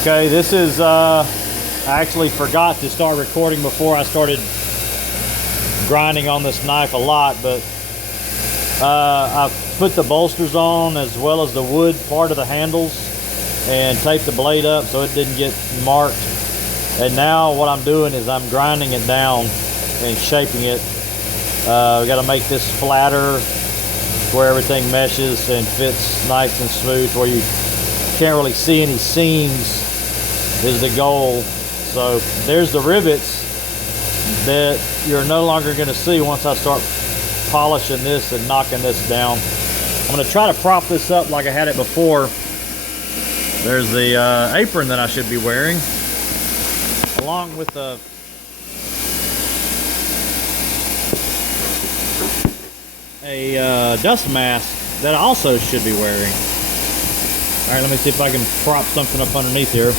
Okay, this is, I actually forgot to start recording before I started grinding on this knife a lot, but I've put the bolsters on as well as the wood part of the handles and taped the blade up so it didn't get marked. And now what I'm doing is I'm grinding it down and shaping it. We got to make this flatter where everything meshes and fits nice and smooth where you can't really see any seams is the goal. So there's the rivets that you're no longer going to see once I start polishing this and knocking this down. I'm going to try to prop this up like I had it before. There's the apron that I should be wearing, along with the dust mask that I also should be wearing. All right, let me see if I can prop something up underneath here.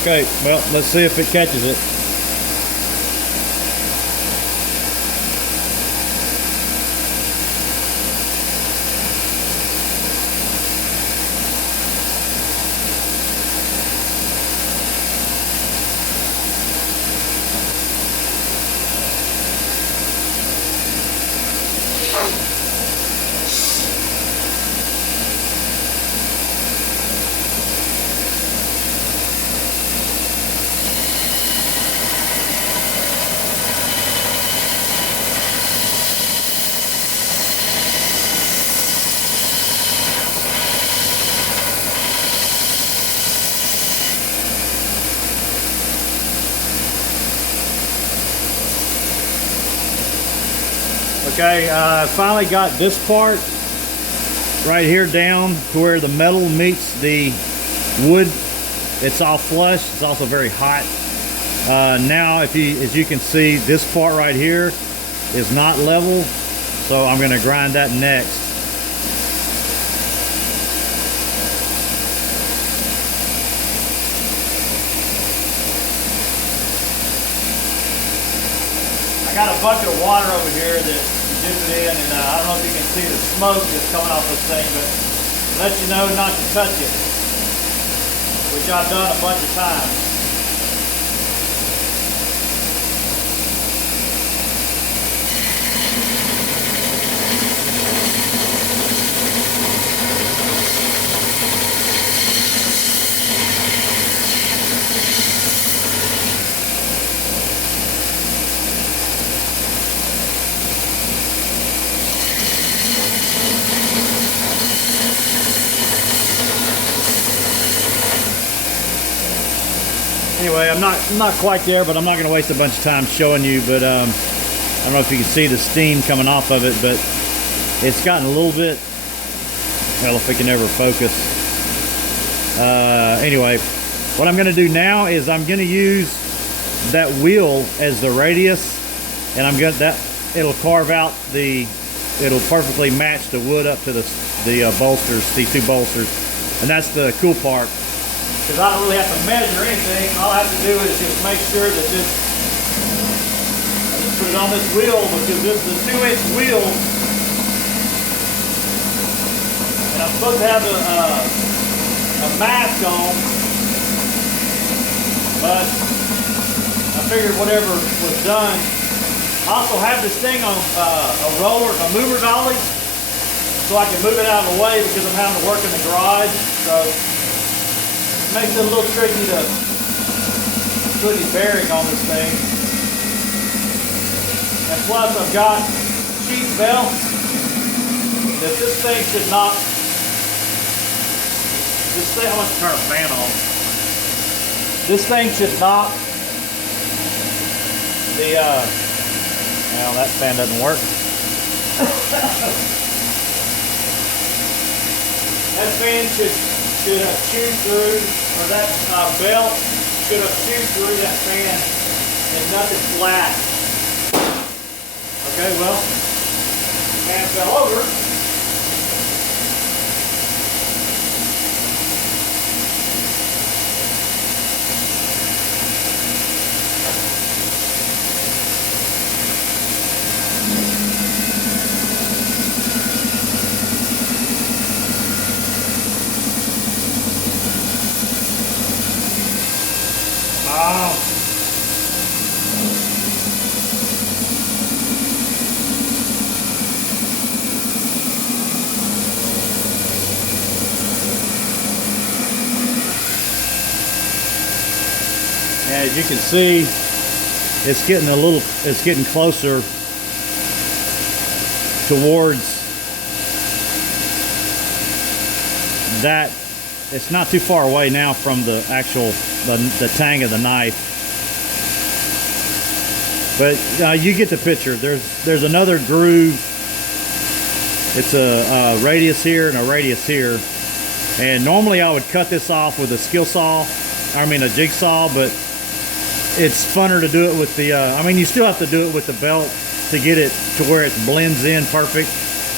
Okay, well, let's see if it catches it. Okay, I finally got this part right here down to where the metal meets the wood. It's all flush. It's also very hot. Now, as you can see, this part right here is not level, so I'm going to grind that next. I got a bucket of water over here that dip it in, and I don't know if you can see the smoke that's coming off this thing, but let you know not to touch it, which I've done a bunch of times. Anyway, I'm not quite there, but I'm not going to waste a bunch of time showing you. But I don't know if you can see the steam coming off of it, but it's gotten a little bit. Well, if we can ever focus. Anyway, what I'm going to do now is I'm going to use that wheel as the radius, and it'll carve out it'll perfectly match the wood up to the bolsters, these two bolsters, and that's the cool part. Because I don't really have to measure anything. All I have to do is just make sure that I just put it on this wheel, because this is a 2-inch wheel. And I'm supposed to have a mask on, but I figured whatever was done. I also have this thing on a roller, a mover dolly, so I can move it out of the way because I'm having to work in the garage. So makes it a little tricky to put any bearing on this thing. And plus I've got cheap belts that this thing should not, I'm going to turn a fan on. This thing should not, well, that fan doesn't work. That fan should have chewed through, or that belt should have chewed through that fan and nothing flat. Okay, well, fan fell over. As you can see, it's getting closer towards that. It's not too far away now from the actual the tang of the knife, but you get the picture. There's another groove. It's a radius here and a radius here, and normally I would cut this off with a a jigsaw, but it's funner to do it with the you still have to do it with the belt to get it to where it blends in perfect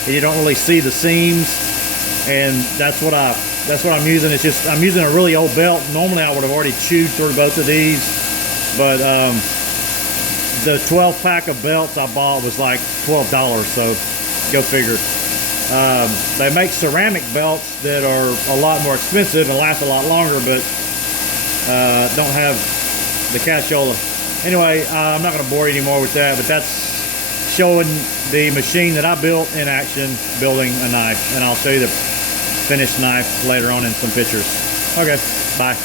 and you don't really see the seams, and that's what I'm using. It's just I'm using a really old belt. Normally I would have already chewed through both of these, but the 12 pack of belts I bought was like $12, so go figure. They make ceramic belts that are a lot more expensive and last a lot longer, but don't have the cashola. Anyway, I'm not going to bore you anymore with that, but that's showing the machine that I built in action, building a knife, and I'll show you the finished knife later on in some pictures. Okay, bye.